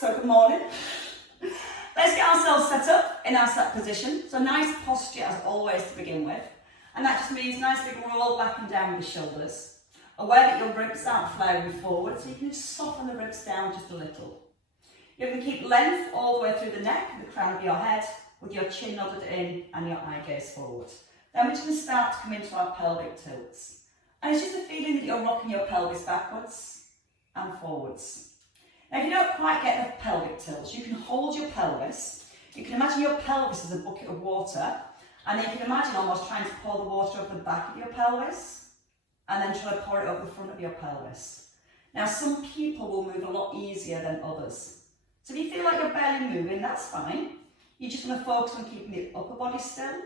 so good morning. Let's get ourselves set up in our set position. So nice posture as always to begin with. And that just means nice big roll back and down with your shoulders. Aware that your ribs aren't flaring forward, so you can just soften the ribs down just a little. You're going to keep length all the way through the neck and the crown of your head with your chin nodded in and your eye gaze forward. Then we're just going to start to come into our pelvic tilts. And it's just a feeling that you're rocking your pelvis backwards and forwards. Now if you don't quite get the pelvic tilts, you can hold your pelvis. You can imagine your pelvis as a bucket of water, and then you can imagine almost trying to pour the water over the back of your pelvis and then try to pour it over the front of your pelvis. Now some people will move a lot easier than others. So if you feel like you're barely moving, that's fine. You just want to focus on keeping the upper body still,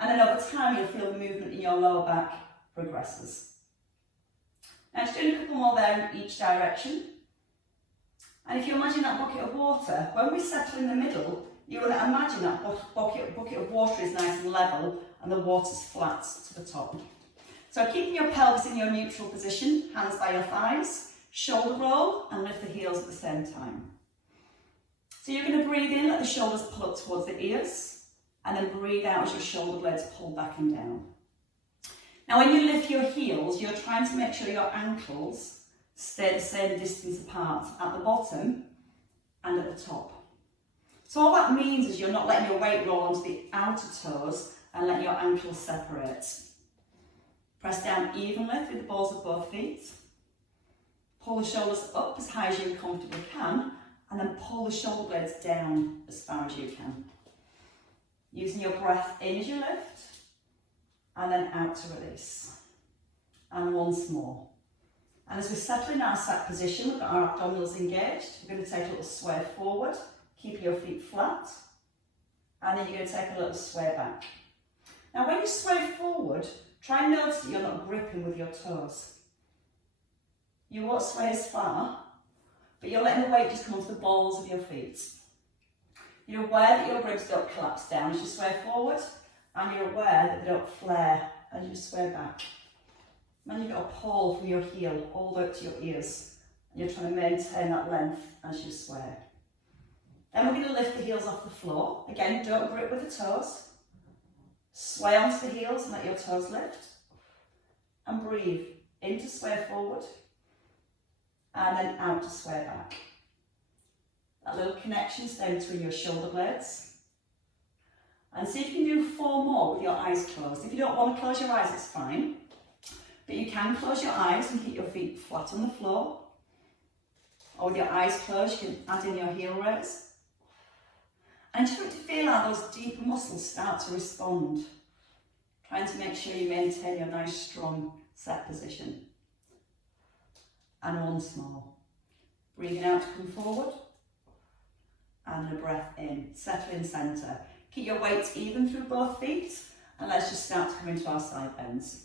and then over time you'll feel the movement in your lower back progresses. Now just doing a couple more there in each direction. And if you imagine that bucket of water, when we settle in the middle, you want to imagine that bucket of water is nice and level and the water's flat to the top. So keeping your pelvis in your neutral position, hands by your thighs, shoulder roll and lift the heels at the same time. So you're going to breathe in, let the shoulders pull up towards the ears, and then breathe out as your shoulder blades pull back and down. Now when you lift your heels, you're trying to make sure your ankles stay the same distance apart at the bottom and at the top. So all that means is you're not letting your weight roll onto the outer toes and letting your ankles separate. Press down evenly through the balls of both feet. Pull the shoulders up as high as you comfortably can, and then pull the shoulder blades down as far as you can. Using your breath in as you lift, and then out to release. And once more. And as we settle in our sat position, we've got our abdominals engaged. We're going to take a little sway forward, keep your feet flat, and then you're going to take a little sway back. Now when you sway forward, try and notice that you're not gripping with your toes. You won't sway as far, but you're letting the weight just come onto the balls of your feet. You're aware that your ribs don't collapse down as you sway forward, and you're aware that they don't flare as you sway back. Then you've got a pull from your heel all the way up to your ears, and you're trying to maintain that length as you sway. Then we're going to lift the heels off the floor. Again, don't grip with the toes. Sway onto the heels and let your toes lift. And breathe in to sway forward, and then out to sway back. That little connection staying between your shoulder blades. And see if you can do 4 more with your eyes closed. If you don't want to close your eyes, it's fine. But you can close your eyes and keep your feet flat on the floor. Or with your eyes closed, you can add in your heel raise. And just want to feel how those deeper muscles start to respond. Trying to make sure you maintain your nice, strong, set position. And once more. Breathing out to come forward. And a breath in. Settle in centre. Keep your weight even through both feet. And let's just start to come into our side bends.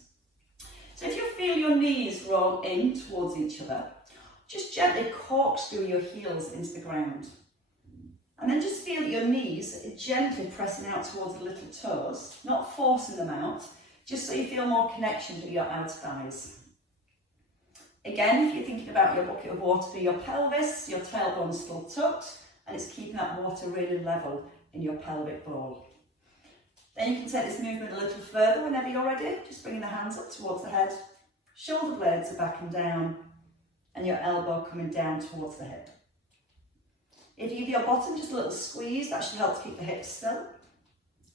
So if you feel your knees roll in towards each other, just gently corkscrew your heels into the ground. And then just feel that your knees are gently pressing out towards the little toes, not forcing them out, just so you feel more connection with your outer thighs. Again, if you're thinking about your bucket of water through your pelvis, your tailbone's still tucked, and it's keeping that water really level in your pelvic bowl. Then you can take this movement a little further whenever you're ready, just bringing the hands up towards the head, shoulder blades are back and down, and your elbow coming down towards the hip. If you give your bottom just a little squeeze, that should help to keep the hips still.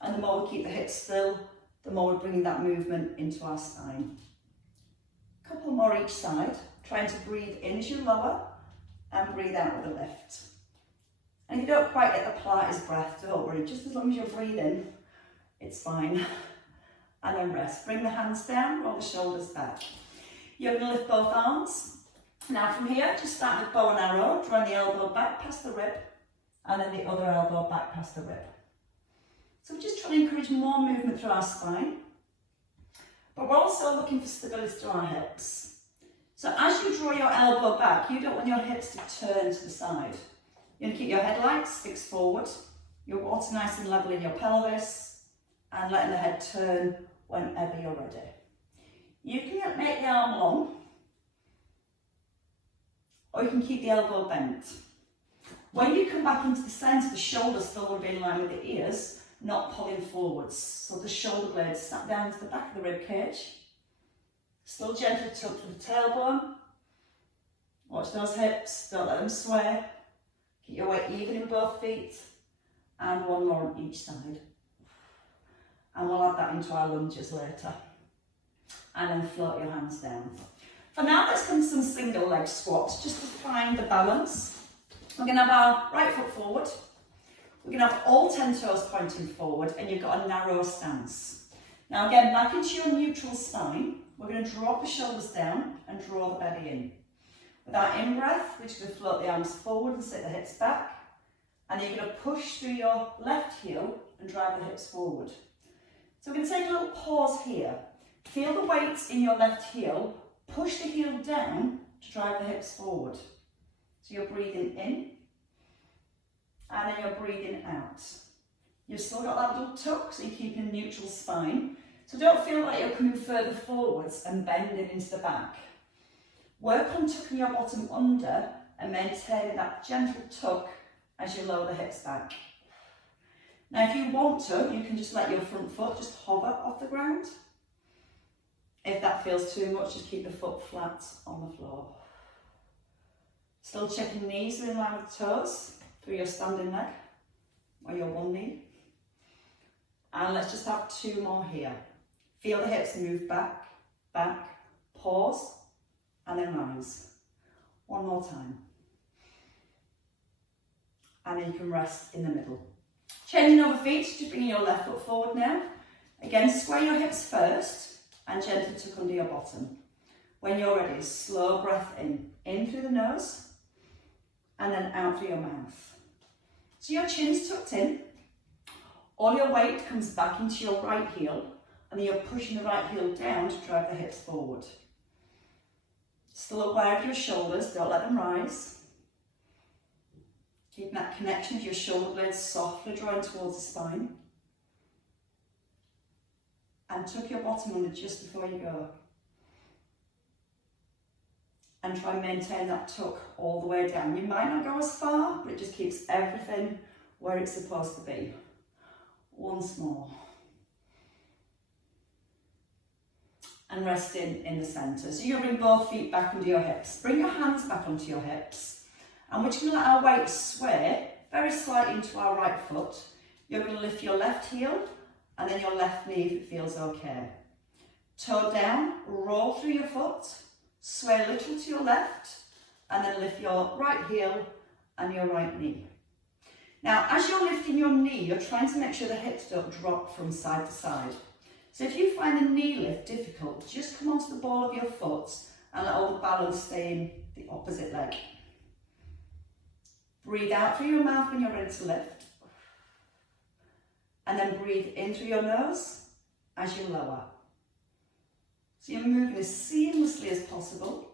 And the more we keep the hips still, the more we're bringing that movement into our spine. A couple more each side, trying to breathe in as you lower, and breathe out with a lift. And if you don't quite get the Pilates breath, don't worry, just as long as you're breathing, it's fine. And then rest. Bring the hands down, roll the shoulders back. You're going to lift both arms. Now from here, just start with bow and arrow, drawing the elbow back past the rib, and then the other elbow back past the rib. So we're just trying to encourage more movement through our spine, but we're also looking for stability through our hips. So as you draw your elbow back, you don't want your hips to turn to the side. You're going to keep your head light, sticks forward, your water nice and level in your pelvis, and letting the head turn whenever you're ready. You can make the arm long, or you can keep the elbow bent. When you come back into the centre, the shoulders still want to be in line with the ears, not pulling forwards. So the shoulder blades snap down to the back of the rib cage. Still gently tucked to the tailbone. Watch those hips, don't let them sway. Keep your weight even in both feet. And one more on each side. And we'll add that into our lunges later. And then float your hands down. For now, let's come to some single leg squats, just to find the balance. We're going to have our right foot forward. We're going to have all 10 toes pointing forward, and you've got a narrow stance. Now again, back into your neutral spine. We're going to drop the shoulders down and draw the belly in. With our in-breath, we're just going to float the arms forward and sit the hips back. And then you're going to push through your left heel and drive the hips forward. So we're going to take a little pause here. Feel the weight in your left heel. Push the heel down to drive the hips forward. So you're breathing in. And then you're breathing out. You've still got that little tuck, so you're keeping a neutral spine. So don't feel like you're coming further forwards and bending into the back. Work on tucking your bottom under and maintaining that gentle tuck as you lower the hips back. Now if you want to, you can just let your front foot just hover off the ground. If that feels too much, just keep the foot flat on the floor. Still checking knees are in line with the toes through your standing leg or your one knee. And let's just have 2 more here. Feel the hips move back, back, pause, and then rise. 1 more time. And then you can rest in the middle. Changing over feet, just bringing your left foot forward now. Again, square your hips first and gently tuck under your bottom. When you're ready, slow breath in through the nose and then out through your mouth. So your chin's tucked in, all your weight comes back into your right heel and then you're pushing the right heel down to drive the hips forward. Still aware of your shoulders, don't let them rise. Keeping that connection of your shoulder blades softly drawing towards the spine. And tuck your bottom under just before you go. And try and maintain that tuck all the way down. You might not go as far, but it just keeps everything where it's supposed to be. Once more. And rest in the centre. So you'll bring both feet back under your hips. Bring your hands back onto your hips. And we're just going to let our weight sway very slightly into our right foot. You're going to lift your left heel and then your left knee if it feels okay. Toe down, roll through your foot, sway a little to your left, and then lift your right heel and your right knee. Now, as you're lifting your knee, you're trying to make sure the hips don't drop from side to side. So if you find the knee lift difficult, just come onto the ball of your foot and let all the balance stay in the opposite leg. Breathe out through your mouth when you're ready to lift. And then breathe in through your nose as you lower. So you're moving as seamlessly as possible.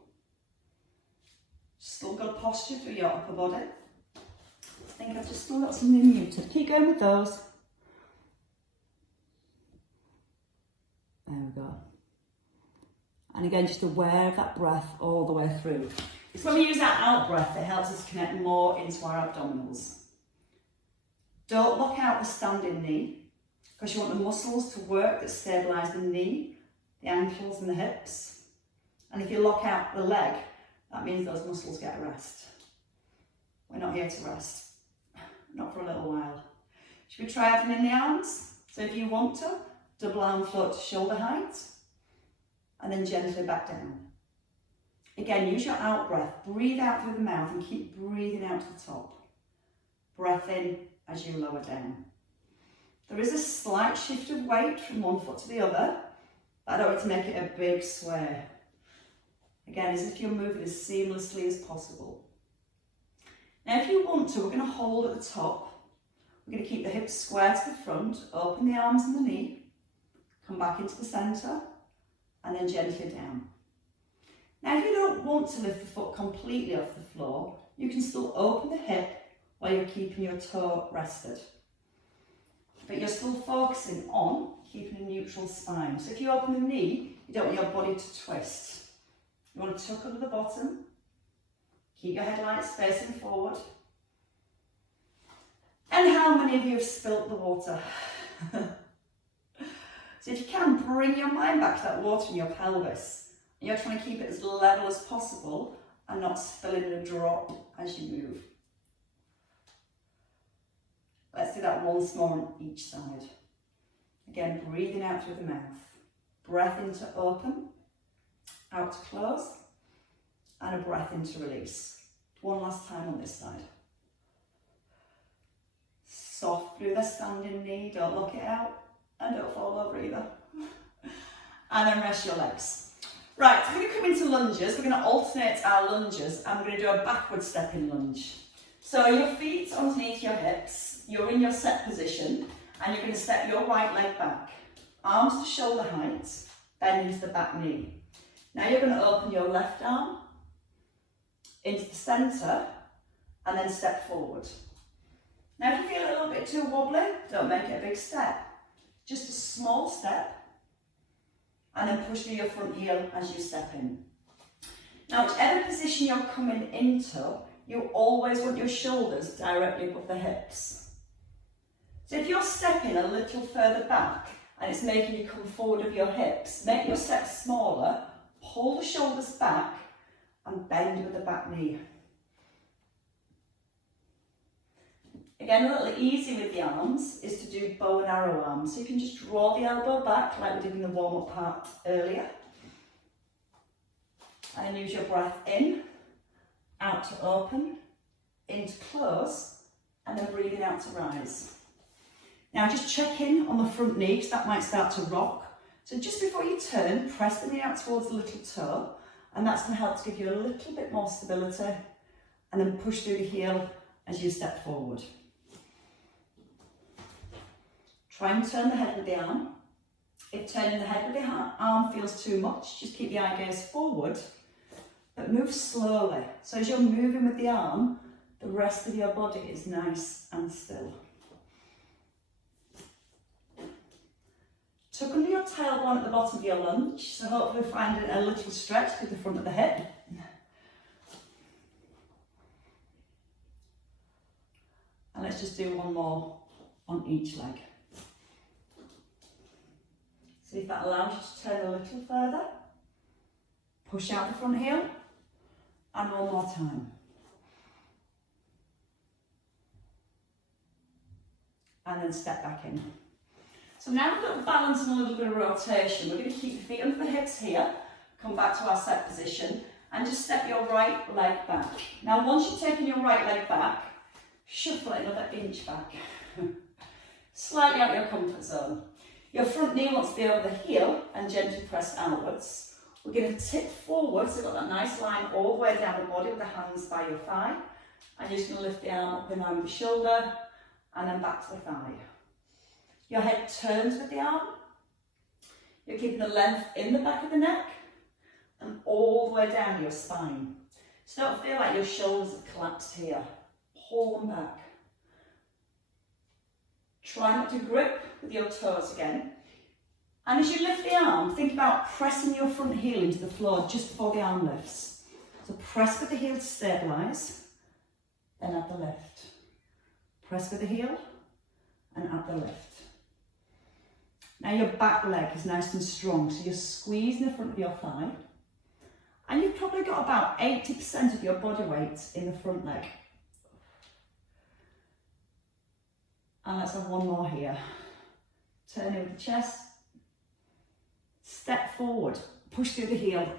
Still got posture through your upper body. I think I've just still got something muted. Keep going with those. There we go. And again, just aware of that breath all the way through. It's when we use that out breath that helps us connect more into our abdominals. Don't lock out the standing knee, because you want the muscles to work that stabilise the knee, the ankles and the hips. And if you lock out the leg, that means those muscles get a rest. We're not here to rest. Not for a little while. Should we try adding in the arms? So if you want to, double arm float to shoulder height, and then gently back down. Again, use your out breath. Breathe out through the mouth and keep breathing out to the top. Breath in as you lower down. There is a slight shift of weight from one foot to the other, but I don't want to make it a big sway. Again, as if you're moving as seamlessly as possible. Now, if you want to, we're going to hold at the top. We're going to keep the hips square to the front, open the arms and the knee, come back into the centre, and then gently down. Now, if you don't want to lift the foot completely off the floor, you can still open the hip while you're keeping your toe rested. But you're still focusing on keeping a neutral spine. So if you open the knee, you don't want your body to twist. You want to tuck under the bottom, keep your head light facing forward, And how many of you have spilt the water? So if you can, bring your mind back to that water in your pelvis. You're trying to keep it as level as possible and not spilling a drop as you move. Let's do that once more on each side. Again, breathing out through the mouth. Breath in to open, out to close, and a breath in to release. One last time on this side. Soft through the standing knee, don't lock it out. And don't fall over either. And then rest your legs. Right, so we're going to come into lunges. We're going to alternate our lunges and we're going to do a backward stepping lunge. So your feet underneath your hips, you're in your set position and you're going to step your right leg back. Arms to shoulder height, bend into the back knee. Now you're going to open your left arm into the centre and then step forward. Now if you feel a little bit too wobbly, don't make it a big step. Just a small step, and then push through your front heel as you step in. Now, whichever position you're coming into, you always want your shoulders directly above the hips. So if you're stepping a little further back, and it's making you come forward of your hips, make your step smaller, pull the shoulders back, and bend with the back knee. Again, a little easy with the arms is to do bow and arrow arms. So you can just draw the elbow back like we did in the warm-up part earlier. And then use your breath in, out to open, in to close, and then breathing out to rise. Now just check in on the front knee because that might start to rock. So just before you turn, press the knee out towards the little toe, and that's going to help to give you a little bit more stability, and then push through the heel as you step forward. Try and turn the head with the arm. If turning the head with the arm feels too much, just keep the eye gaze forward, but move slowly. So as you're moving with the arm, the rest of your body is nice and still. Tuck under your tailbone at the bottom of your lunge, so hopefully finding a little stretch through the front of the hip. And let's just do one more on each leg. See if that allows you to turn a little further. Push out the front heel. And one more time. And then step back in. So now we've got balance and a little bit of rotation. We're going to keep the feet under the hips here. Come back to our set position. And just step your right leg back. Now once you've taken your right leg back, shuffle it another inch back. Slightly out of your comfort zone. Your front knee wants to be over the heel and gently press outwards. We're going to tip forward, so you've got that nice line all the way down the body with the hands by your thigh. And you're just going to lift the arm up in line with the shoulder and then back to the thigh. Your head turns with the arm. You're keeping the length in the back of the neck and all the way down your spine. So don't feel like your shoulders have collapsed here. Pull them back. Try not to grip with your toes again. And as you lift the arm, think about pressing your front heel into the floor just before the arm lifts. So press with the heel to stabilise, then add the lift. Press with the heel and add the lift. Now your back leg is nice and strong, so you're squeezing the front of your thigh. And you've probably got about 80% of your body weight in the front leg. And let's have one more here. Turn in with the chest. Step forward, push through the heel,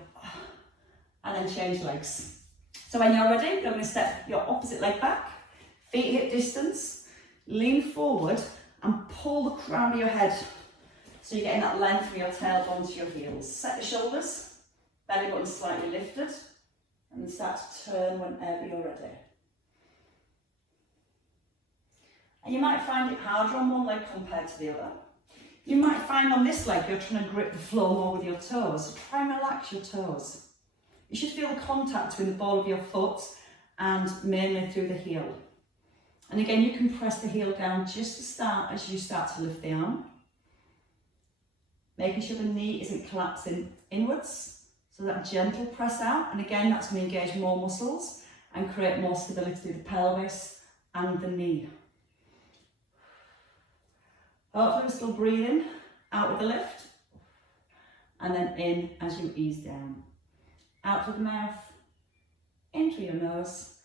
and then change legs. So when you're ready, you're going to step your opposite leg back, feet hip distance, lean forward, and pull the crown of your head. So you're getting that length from your tailbone to your heels. Set the shoulders, belly button slightly lifted, and then start to turn whenever you're ready. And you might find it harder on one leg compared to the other. You might find on this leg you're trying to grip the floor more with your toes. So try and relax your toes. You should feel the contact between the ball of your foot and mainly through the heel. And again, you can press the heel down just to start as you start to lift the arm. Making sure the knee isn't collapsing inwards. So that gentle press out. And again, that's going to engage more muscles and create more stability through the pelvis and the knee. Hopefully we're still breathing out with the lift. And then in as you ease down. Out through the mouth, in through your nose,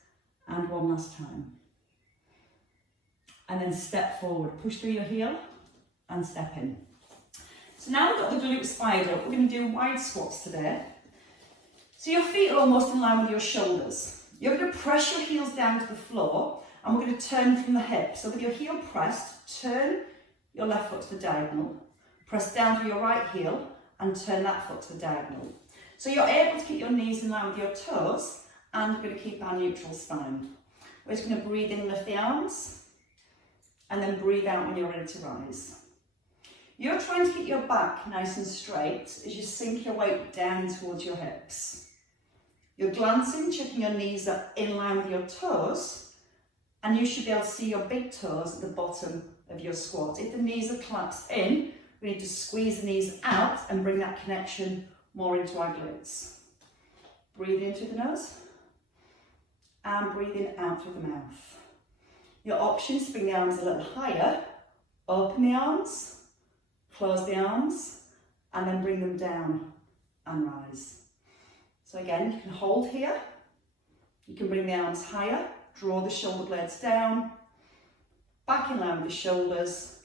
and one last time. And then step forward, push through your heel and step in. So now we've got the glute spider up, we're going to do wide squats today. So your feet are almost in line with your shoulders. You're going to press your heels down to the floor and we're going to turn from the hip. So with your heel pressed, turn your left foot to the diagonal, press down through your right heel and turn that foot to the diagonal. So you're able to keep your knees in line with your toes and we're going to keep our neutral spine. We're just going to breathe in, lift the arms and then breathe out when you're ready to rise. You're trying to keep your back nice and straight as you sink your weight down towards your hips. You're glancing, checking your knees are in line with your toes, and you should be able to see your big toes at the bottom of your squat. If the knees are collapsed in, we need to squeeze the knees out and bring that connection more into our glutes. Breathe in through the nose, and breathe in out through the mouth. Your option is to bring the arms a little higher, open the arms, close the arms, and then bring them down and rise. So again, you can hold here, you can bring the arms higher, draw the shoulder blades down, back in line with the shoulders,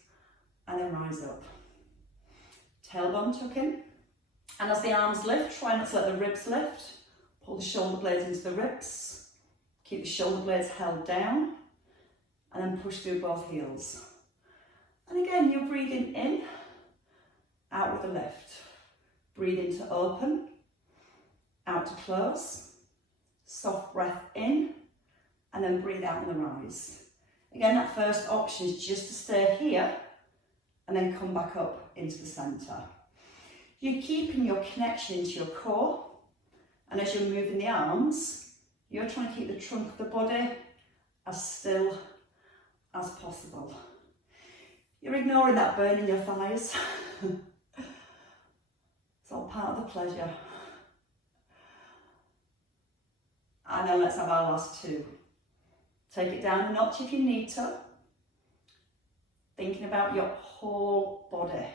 and then rise up. Tailbone tuck in, and as the arms lift, try not to let the ribs lift, pull the shoulder blades into the ribs, keep the shoulder blades held down, and then push through both heels. And again, you're breathing in, out with the lift. Breathe in to open, out to close, soft breath in, and then breathe out on the rise. Again, that first option is just to stay here, and then come back up into the centre. You're keeping your connection into your core, and as you're moving the arms, you're trying to keep the trunk of the body as still as possible. You're ignoring that burn in your thighs. It's all part of the pleasure. And then let's have our last two. Take it down a notch if you need to. Thinking about your whole body.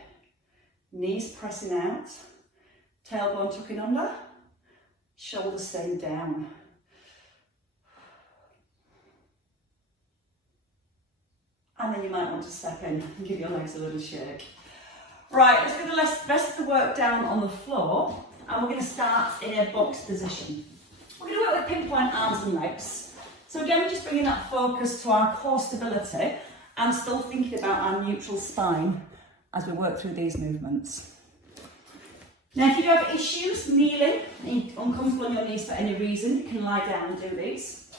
Knees pressing out, tailbone tucking under, shoulders staying down. And then you might want to step in and give your legs a little shake. Right, let's get the rest of the work down on the floor, and we're going to start in a box position. We're going to work with pinpoint arms and legs. So again, we're just bringing that focus to our core stability and still thinking about our neutral spine as we work through these movements. Now, if you do have issues kneeling, and you're uncomfortable on your knees for any reason, you can lie down and do these.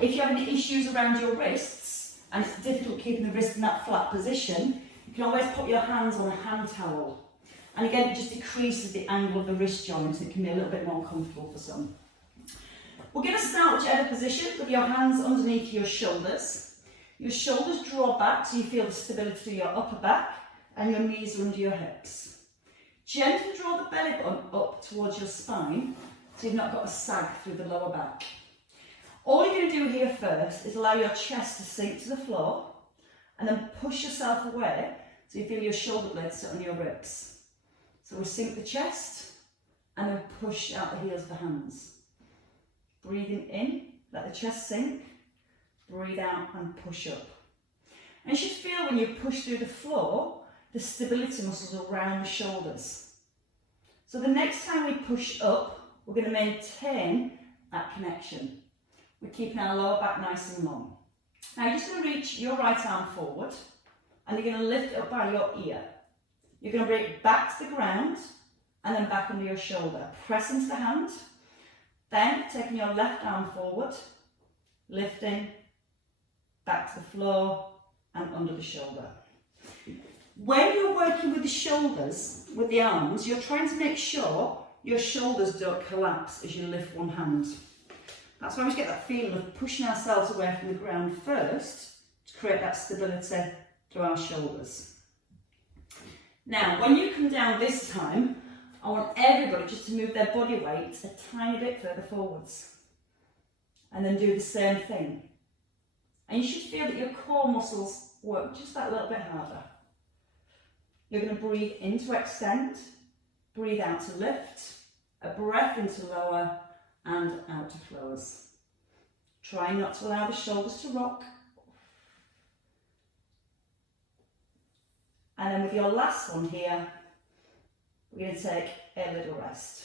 If you have any issues around your wrists, and it's difficult keeping the wrist in that flat position, you can always put your hands on a hand towel. And again, it just decreases the angle of the wrist joint, and it can be a little bit more comfortable for some. We're going to start whichever position with your hands underneath your shoulders. Your shoulders draw back so you feel the stability through your upper back, and your knees are under your hips. Gently draw the belly button up towards your spine so you've not got a sag through the lower back. All you're going to do here first is allow your chest to sink to the floor and then push yourself away so you feel your shoulder blades sit on your ribs. So we'll sink the chest and then push out the heels of the hands. Breathing in, let the chest sink, breathe out and push up. And you should feel when you push through the floor, the stability muscles around the shoulders. So the next time we push up, we're going to maintain that connection. We're keeping our lower back nice and long. Now you're just going to reach your right arm forward and you're going to lift it up by your ear. You're going to bring it back to the ground and then back under your shoulder. Press into the hand, then taking your left arm forward, lifting, back to the floor and under the shoulder. When you're working with the shoulders, with the arms, you're trying to make sure your shoulders don't collapse as you lift one hand. That's why we get that feeling of pushing ourselves away from the ground first to create that stability through our shoulders. Now, when you come down this time, I want everybody just to move their body weight a tiny bit further forwards. And then do the same thing. And you should feel that your core muscles work just that little bit harder. You're going to breathe in to extend, breathe out to lift, a breath in to lower, and out to close. Try not to allow the shoulders to rock. And then with your last one here, we're going to take a little rest.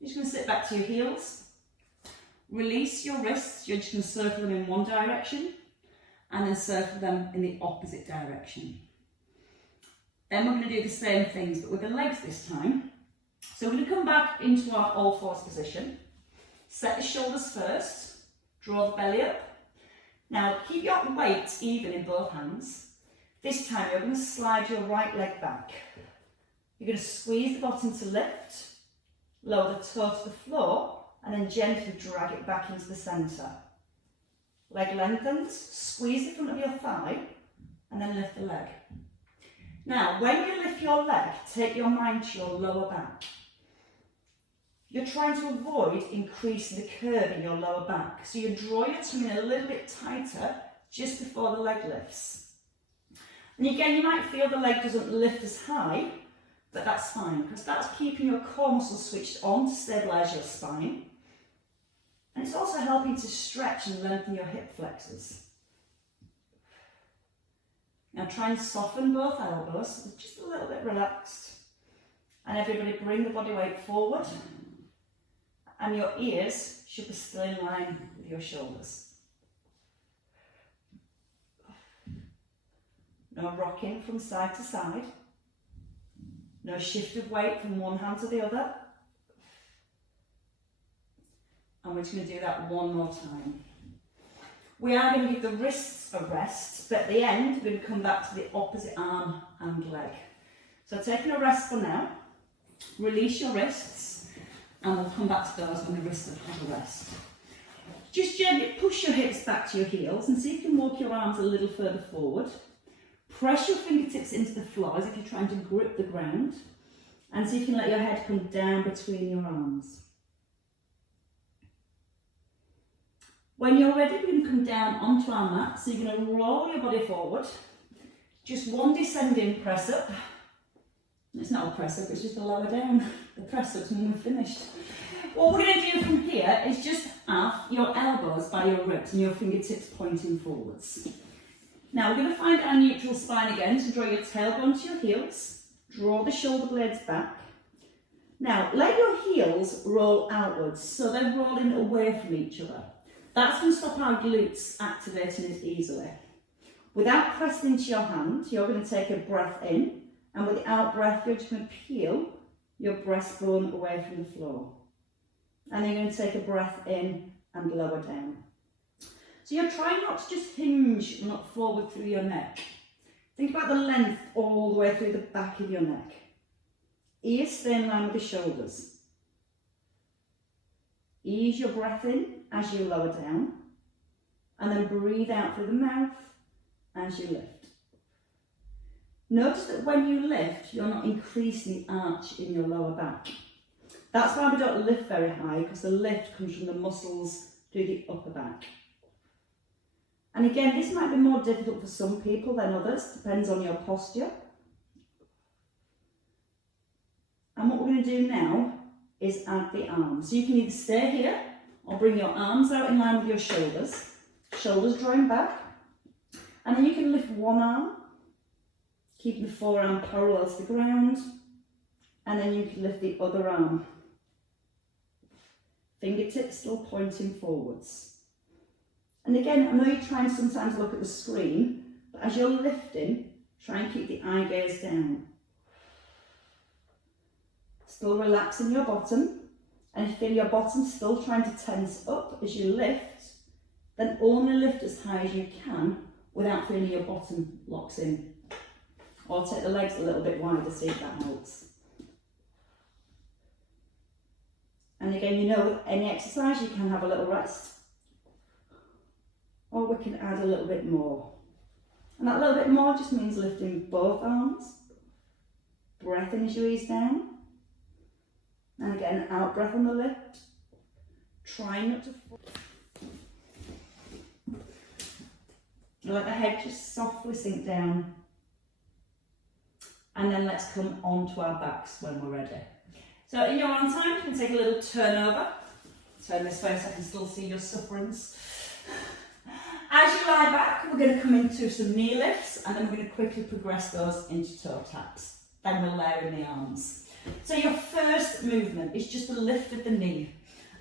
You're just going to sit back to your heels. Release your wrists. You're just going to circle them in one direction and then circle them in the opposite direction. Then we're going to do the same things but with the legs this time. So we're going to come back into our all fours position. Set the shoulders first. Draw the belly up. Now keep your weight even in both hands. This time you're going to slide your right leg back. You're going to squeeze the bottom to lift, lower the toe to the floor, and then gently drag it back into the centre. Leg lengthens, squeeze the front of your thigh, and then lift the leg. Now, when you lift your leg, take your mind to your lower back. You're trying to avoid increasing the curve in your lower back, so you draw your tummy in a little bit tighter just before the leg lifts. And again, you might feel the leg doesn't lift as high, but that's fine, because that's keeping your core muscles switched on to stabilise your spine. And it's also helping to stretch and lengthen your hip flexors. Now try and soften both elbows, so they're just a little bit relaxed. And everybody bring the body weight forward. And your ears should be still in line with your shoulders. No rocking from side to side. No shift of weight from one hand to the other. And we're just going to do that one more time. We are going to give the wrists a rest, but at the end we're going to come back to the opposite arm and leg. So taking a rest for now, release your wrists, and we'll come back to those when the wrists have had a rest. Just gently push your hips back to your heels and see if you can walk your arms a little further forward. Press your fingertips into the floor as if you're trying to grip the ground, and see if you can let your head come down between your arms. When you're ready, we're going to come down onto our mat, so you're going to roll your body forward. Just one descending press up. It's not a press up, it's just a lower down. The press ups when we're finished. What we're going to do from here is just have your elbows by your ribs and your fingertips pointing forwards. Now we're going to find our neutral spine again, so draw your tailbone to your heels, draw the shoulder blades back. Now let your heels roll outwards, so they're rolling away from each other. That's going to stop our glutes activating as easily. Without pressing into your hand, you're going to take a breath in, and with the out breath, you're just going to peel your breastbone away from the floor. And then you're going to take a breath in and lower down. So you're trying not to just hinge and look forward through your neck. Think about the length all the way through the back of your neck. Ears stay in line with the shoulders. Ease your breath in as you lower down, and then breathe out through the mouth as you lift. Notice that when you lift, you're not increasing the arch in your lower back. That's why we don't lift very high, because the lift comes from the muscles through the upper back. And again, this might be more difficult for some people than others, depends on your posture. And what we're going to do now is add the arms. So you can either stay here or bring your arms out in line with your shoulders, shoulders drawing back, and then you can lift one arm, keeping the forearm parallel to the ground, and then you can lift the other arm. Fingertips still pointing forwards. And again, I know you're trying to sometimes look at the screen, but as you're lifting, try and keep the eye gaze down. Still relaxing your bottom, and if you feel your bottom still trying to tense up as you lift, then only lift as high as you can without feeling your bottom locks in. Or take the legs a little bit wider, see if that helps. And again, you know, with any exercise you can have a little rest, or we can add a little bit more. And that little bit more just means lifting both arms, breath in as you ease down, and again, out breath on the lift, trying not to fall. Let the head just softly sink down. and then let's come onto our backs when we're ready. So in your own time, you can take a little turn over. Turn this way so I can still see your sufferance. As you lie back, we're going to come into some knee lifts, and then we're going to quickly progress those into toe taps. Then we'll layer in the arms. So your first movement is just a lift of the knee.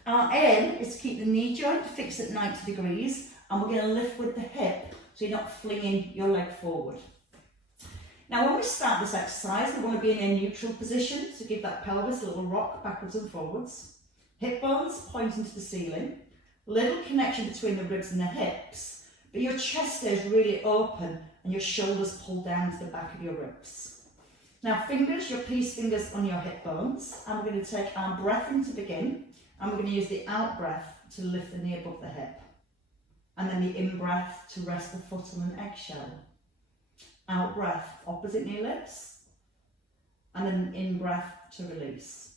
Our aim is to keep the knee joint fixed at 90 degrees, and we're going to lift with the hip so you're not flinging your leg forward. Now when we start this exercise, we want to be in a neutral position, so give that pelvis a little rock backwards and forwards. Hip bones pointing to the ceiling, little connection between the ribs and the hips, but your chest stays really open and your shoulders pull down to the back of your ribs. Now fingers, your peace fingers on your hip bones, and we're going to take our breath in to begin, and we're going to use the out breath to lift the knee above the hip, and then the in breath to rest the foot on an eggshell. Out breath, opposite knee lifts, and then in breath to release.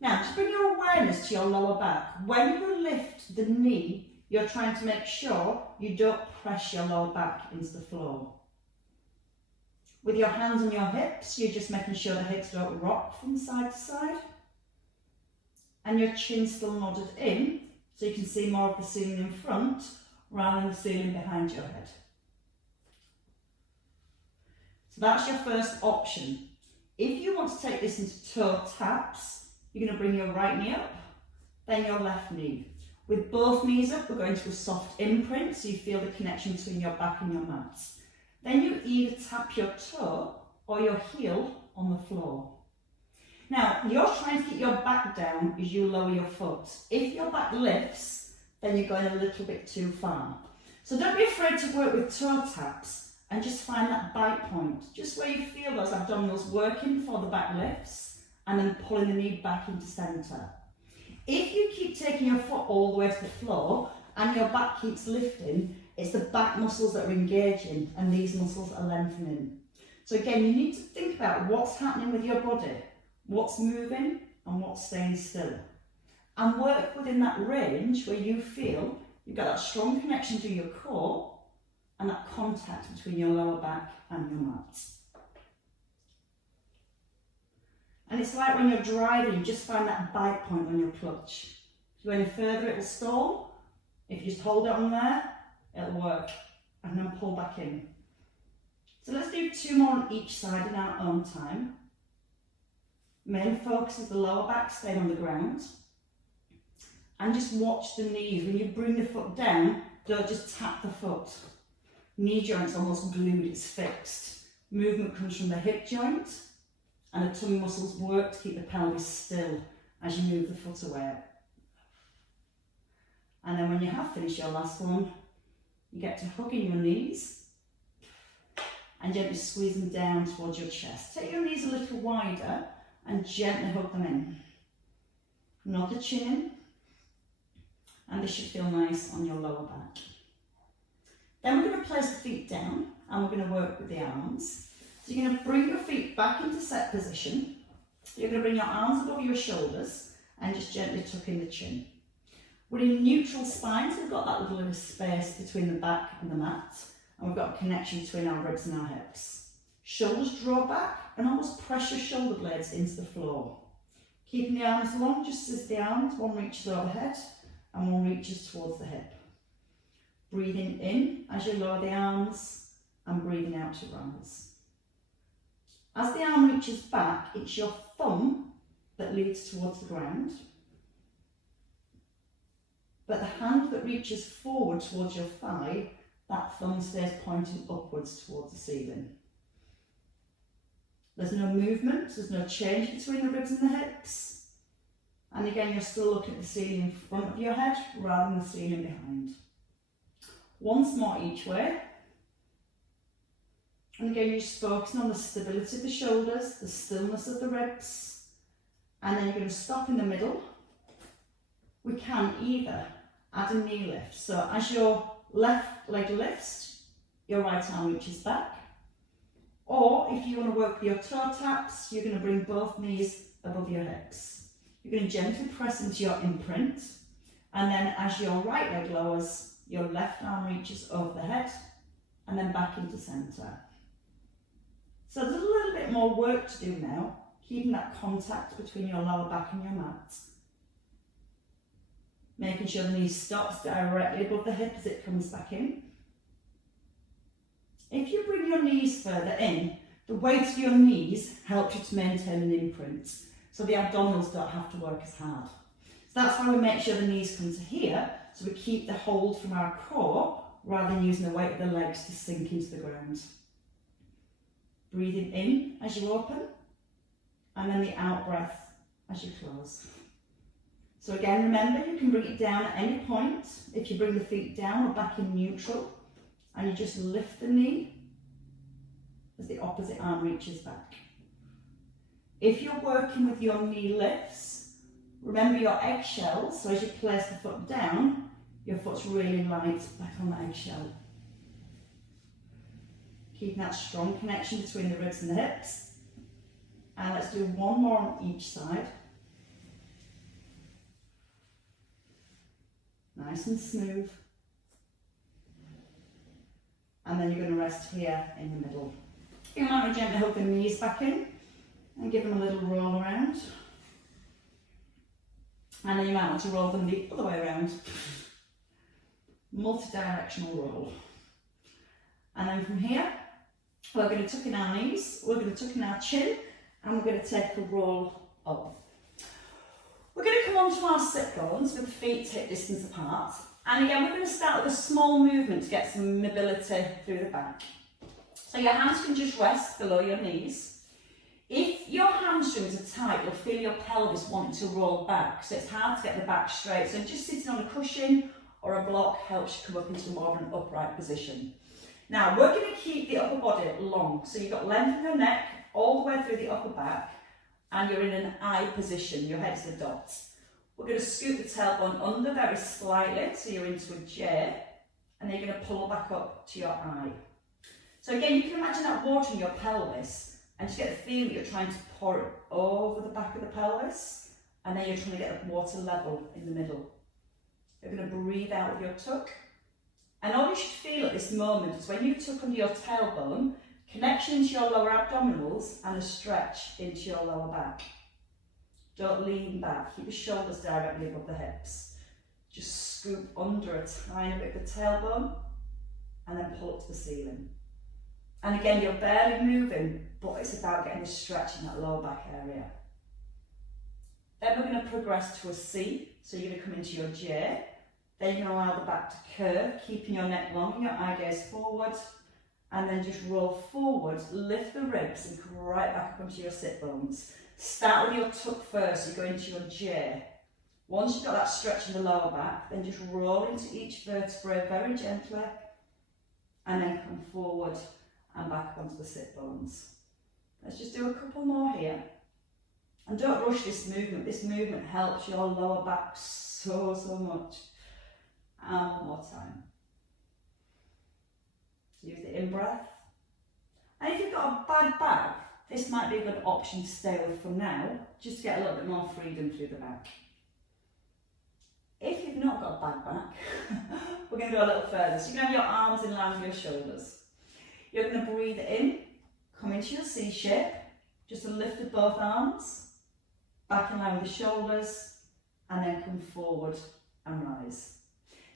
Now, just bring your awareness to your lower back. When you lift the knee, you're trying to make sure you don't press your lower back into the floor. With your hands on your hips, you're just making sure the hips don't rock from side to side. And your chin still nodded in, so you can see more of the ceiling in front rather than the ceiling behind your head. So that's your first option. If you want to take this into toe taps, you're going to bring your right knee up, then your left knee. With both knees up, we're going to a soft imprint, so you feel the connection between your back and your mat. Then you either tap your toe or your heel on the floor. Now, you're trying to get your back down as you lower your foot. If your back lifts, then you're going a little bit too far. So don't be afraid to work with toe taps and just find that bite point, just where you feel those abdominals working before the back lifts, and then pulling the knee back into centre. If you keep taking your foot all the way to the floor and your back keeps lifting, it's the back muscles that are engaging and these muscles are lengthening. So again, you need to think about what's happening with your body, what's moving and what's staying still. And work within that range where you feel you've got that strong connection to your core and that contact between your lower back and your mat. And it's like when you're driving, you just find that bite point on your clutch. If you go any further, it will stall. If you just hold it on there, it'll work. And then pull back in. So let's do 2 more on each side in our own time. Main focus is the lower back staying on the ground. And just watch the knees. When you bring the foot down, don't just tap the foot. Knee joint's almost glued, it's fixed. Movement comes from the hip joint, and the tummy muscles work to keep the pelvis still as you move the foot away. And then when you have finished your last one, you get to hug in your knees and gently squeeze them down towards your chest. Take your knees a little wider and gently hug them in. Nod the chin in, and this should feel nice on your lower back. Then we're going to place the feet down and we're going to work with the arms. So you're going to bring your feet back into set position. You're going to bring your arms above your shoulders and just gently tuck in the chin. We're in neutral spine, so we've got that little bit of space between the back and the mat, and we've got a connection between our ribs and our hips. Shoulders draw back and almost press your shoulder blades into the floor. Keeping the arms long, just as the arms, one reaches overhead and one reaches towards the hip. Breathing in as you lower the arms and breathing out to rise. As the arm reaches back, it's your thumb that leads towards the ground. But the hand that reaches forward towards your thigh, that thumb stays pointing upwards towards the ceiling. There's no movement, there's no change between the ribs and the hips. And again, you're still looking at the ceiling in front of your head rather than the ceiling behind. Once more each way. And again, you're just focusing on the stability of the shoulders, the stillness of the ribs. And then you're going to stop in the middle. We can either add a knee lift. So as your left leg lifts, your right arm reaches back. Or if you want to work with your toe taps, you're going to bring both knees above your hips. You're going to gently press into your imprint. And then as your right leg lowers, your left arm reaches over the head and then back into centre. So there's a little bit more work to do now, keeping that contact between your lower back and your mat. Making sure the knee stops directly above the hip as it comes back in. If you bring your knees further in, the weight of your knees helps you to maintain an imprint, so the abdominals don't have to work as hard. So that's why we make sure the knees come to here, so we keep the hold from our core rather than using the weight of the legs to sink into the ground. Breathing in as you open, and then the out breath as you close. So again, remember, you can bring it down at any point. If you bring the feet down or back in neutral, and you just lift the knee as the opposite arm reaches back. If you're working with your knee lifts, remember your eggshells, so as you place the foot down, your foot's really light back on the eggshell. Keeping that strong connection between the ribs and the hips. And let's do one more on each side. Nice and smooth. And then you're going to rest here in the middle. You might gently hug the knees back in and give them a little roll around. And then you might want to roll them the other way around. Multi-directional roll. And then from here, we're going to tuck in our knees, we're going to tuck in our chin, and we're going to take a roll up. We're going to come onto our sit bones with the feet hip distance apart. And again, we're going to start with a small movement to get some mobility through the back. So your hands can just rest below your knees. If your hamstrings are tight, you'll feel your pelvis wanting to roll back, so it's hard to get the back straight. So just sitting on a cushion or a block helps you come up into more of an upright position. Now, we're going to keep the upper body long. So you've got length in your neck all the way through the upper back, and you're in an I position, your head's the dot. We're going to scoop the tailbone under very slightly, so you're into a J, and then you're going to pull back up to your I. So again, you can imagine that water in your pelvis, and just get the feeling you're trying to pour it over the back of the pelvis, and then you're trying to get the water level in the middle. You're going to breathe out with your tuck. And all you should feel at this moment is when you tuck under your tailbone, connection into your lower abdominals and a stretch into your lower back. Don't lean back, keep your shoulders directly above the hips. Just scoop under a tiny bit of the tailbone and then pull up to the ceiling. And again, you're barely moving, but it's about getting a stretch in that lower back area. Then we're going to progress to a C, so you're going to come into your J. Then you're going to allow the back to curve, keeping your neck long and your eye gaze forward, and then just roll forward, lift the ribs and come right back up onto your sit bones. Start with your tuck first, you go into your J. Once you've got that stretch in the lower back, then just roll into each vertebrae very gently, and then come forward and back onto the sit bones. Let's just do a couple more here. And don't rush this movement helps your lower back so much. And one more time. So use the in-breath. And if you've got a bad back, this might be a good option to stay with from now, just to get a little bit more freedom through the back. If you've not got a bad back, we're going to go a little further. So you can have your arms in line with your shoulders. You're going to breathe in, come into your C shape, just to lift with both arms, back in line with the shoulders, and then come forward and rise.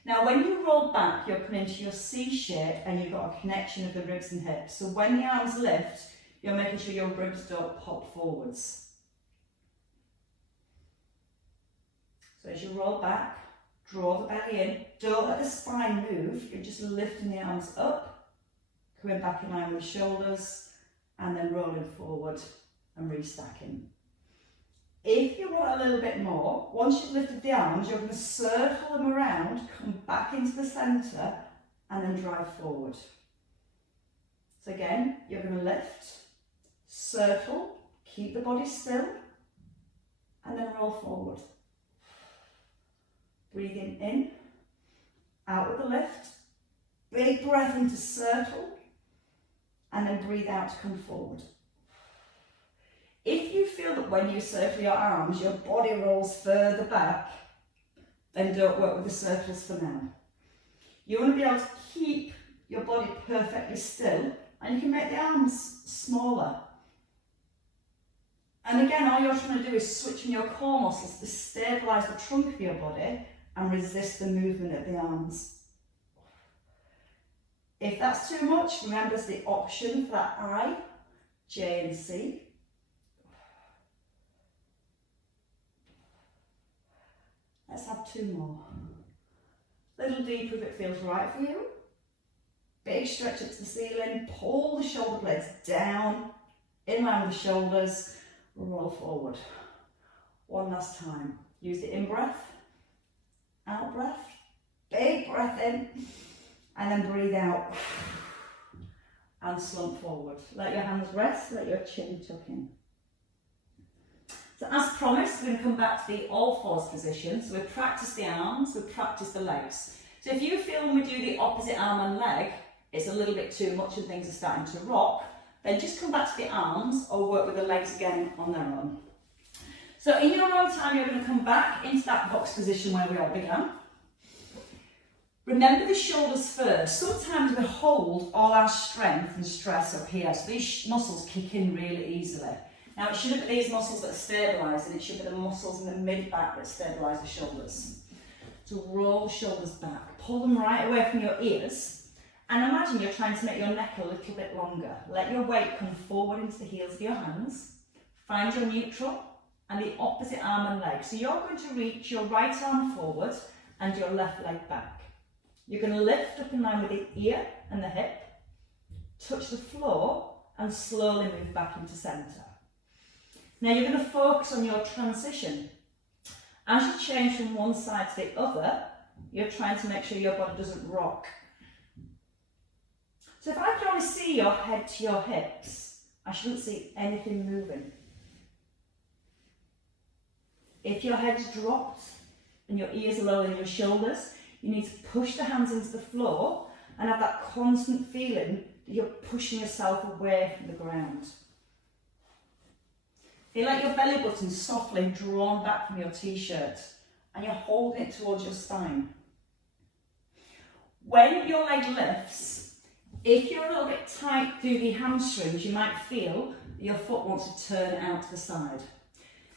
Now when you roll back, you're coming into your C shape and you've got a connection of the ribs and hips. So when the arms lift, you're making sure your ribs don't pop forwards. So as you roll back, draw the belly in. Don't let the spine move, you're just lifting the arms up, coming back in line with the shoulders, and then rolling forward and restacking. If you want a little bit more, once you've lifted the arms, you're going to circle them around, come back into the centre, and then drive forward. So again, you're going to lift, circle, keep the body still, and then roll forward. Breathing in, out with the lift, big breath into circle, and then breathe out to come forward. If you feel that when you circle your arms, your body rolls further back, then don't work with the circles for now. You want to be able to keep your body perfectly still And you can make the arms smaller. And again, all you're trying to do is switch on your core muscles to stabilise the trunk of your body and resist the movement of the arms. If that's too much, remember the option for that I, J and C. Let's have 2 more. Little deeper if it feels right for you. Big stretch up to the ceiling, pull the shoulder blades down, in line with the shoulders, roll forward. One last time. Use the in-breath, out-breath, big breath in, and then breathe out. And slump forward. Let your hands rest, let your chin tuck in. So as promised, we're going to come back to the all fours position. So we've practiced the arms, we've practiced the legs. So if you feel when we do the opposite arm and leg, it's a little bit too much and things are starting to rock, then just come back to the arms or work with the legs again on their own. So in your own time, you're going to come back into that box position where we all began. Remember the shoulders first. Sometimes we hold all our strength and stress up here, so these muscles kick in really easily. Now it shouldn't be these muscles that are stabilising, it should be the muscles in the mid-back that stabilise the shoulders. So roll the shoulders back, pull them right away from your ears, and imagine you're trying to make your neck a little bit longer. Let your weight come forward into the heels of your hands, find your neutral, and the opposite arm and leg. So you're going to reach your right arm forward and your left leg back. You're going to lift up in line with the ear and the hip, touch the floor, and slowly move back into centre. Now you're going to focus on your transition. As you change from one side to the other, you're trying to make sure your body doesn't rock. So if I can only see your head to your hips, I shouldn't see anything moving. If your head's dropped and your ears are lower than your shoulders, you need to push the hands into the floor and have that constant feeling that you're pushing yourself away from the ground. Feel like your belly button softly drawn back from your t-shirt and you're holding it towards your spine. When your leg lifts, if you're a little bit tight through the hamstrings, you might feel that your foot wants to turn out to the side.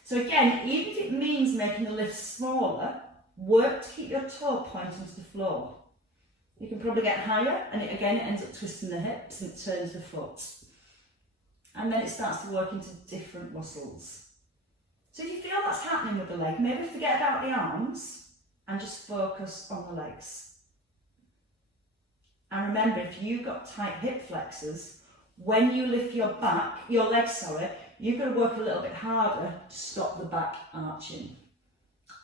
So again, even if it means making the lift smaller, work to keep your toe pointing to the floor. You can probably get higher and it ends up twisting the hips and it turns the foot. And then it starts to work into different muscles. So if you feel that's happening with the leg, maybe forget about the arms and just focus on the legs. And remember, if you've got tight hip flexors, when you lift your legs, you've got to work a little bit harder to stop the back arching.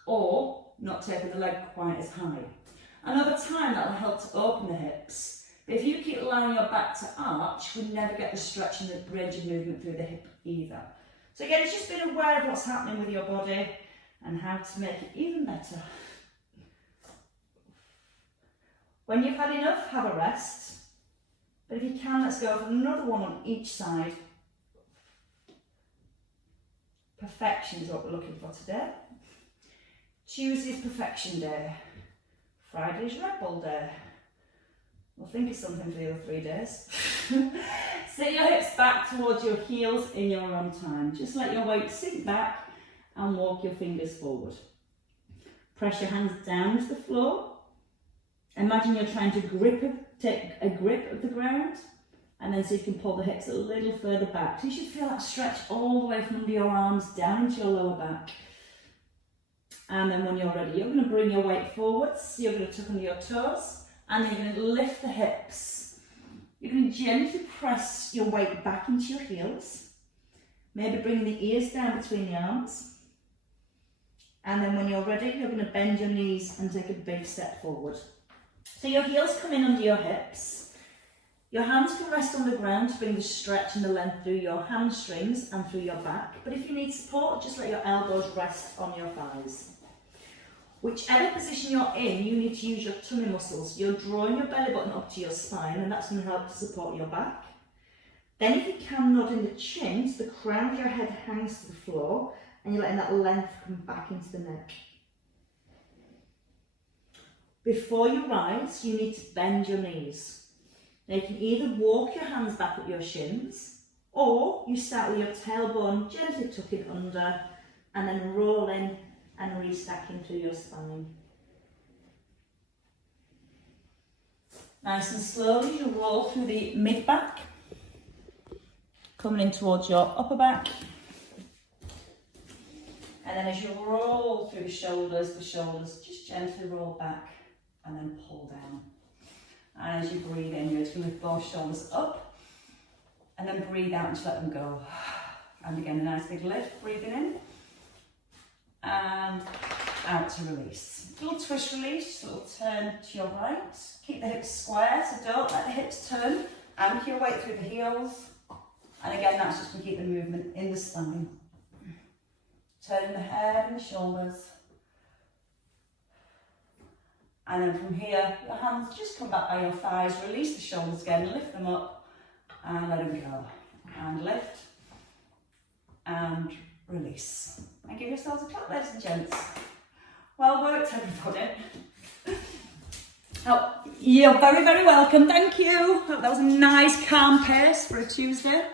Or not taking the leg quite as high. And over time that will help to open the hips. But if you keep allowing your back to arch, we never get the stretch and the range of movement through the hip either. So again, it's just being aware of what's happening with your body and how to make it even better. When you've had enough, have a rest. But if you can, let's go for another one on each side. Perfection is what we're looking for today. Tuesday's perfection day. Friday's Red Bull day. We'll think of something for the other 3 days. Sit your hips back towards your heels in your own time. Just let your weight sink back and walk your fingers forward. Press your hands down to the floor. Imagine you're trying to take a grip of the ground, and then so you can pull the hips a little further back. So you should feel that stretch all the way from under your arms down into your lower back. And then when you're ready, you're going to bring your weight forwards. You're going to tuck under your toes. And then you're going to lift the hips. You're going to gently press your weight back into your heels. Maybe bringing the ears down between the arms. And then when you're ready, you're going to bend your knees and take a big step forward. So your heels come in under your hips. Your hands can rest on the ground to bring the stretch and the length through your hamstrings and through your back. But if you need support, just let your elbows rest on your thighs. Whichever position you're in, you need to use your tummy muscles. You're drawing your belly button up to your spine, and that's going to help to support your back. Then if you can, nod in the chin so the crown of your head hangs to the floor, and you're letting that length come back into the neck. Before you rise, you need to bend your knees. Now you can either walk your hands back at your shins, or you start with your tailbone gently tucking under and then rolling and restacking through your spine. Nice and slowly you roll through the mid back, coming in towards your upper back. And then as you roll through the shoulders just gently roll back and then pull down. And as you breathe in, you're just going to lift both shoulders up and then breathe out and just let them go. And again, a nice big lift, breathing in and out to release. A little twist release, a little turn to your right. Keep the hips square, so don't let the hips turn. Anchor your weight through the heels. And again, that's just going to keep the movement in the spine. Turning the head and the shoulders. And then from here, your hands just come back by your thighs, release the shoulders again, lift them up and let them go. And lift and release. And give yourselves a clap, ladies and gents. Well worked, everybody. Oh, you're very, very welcome. Thank you. Hope that was a nice, calm pace for a Tuesday.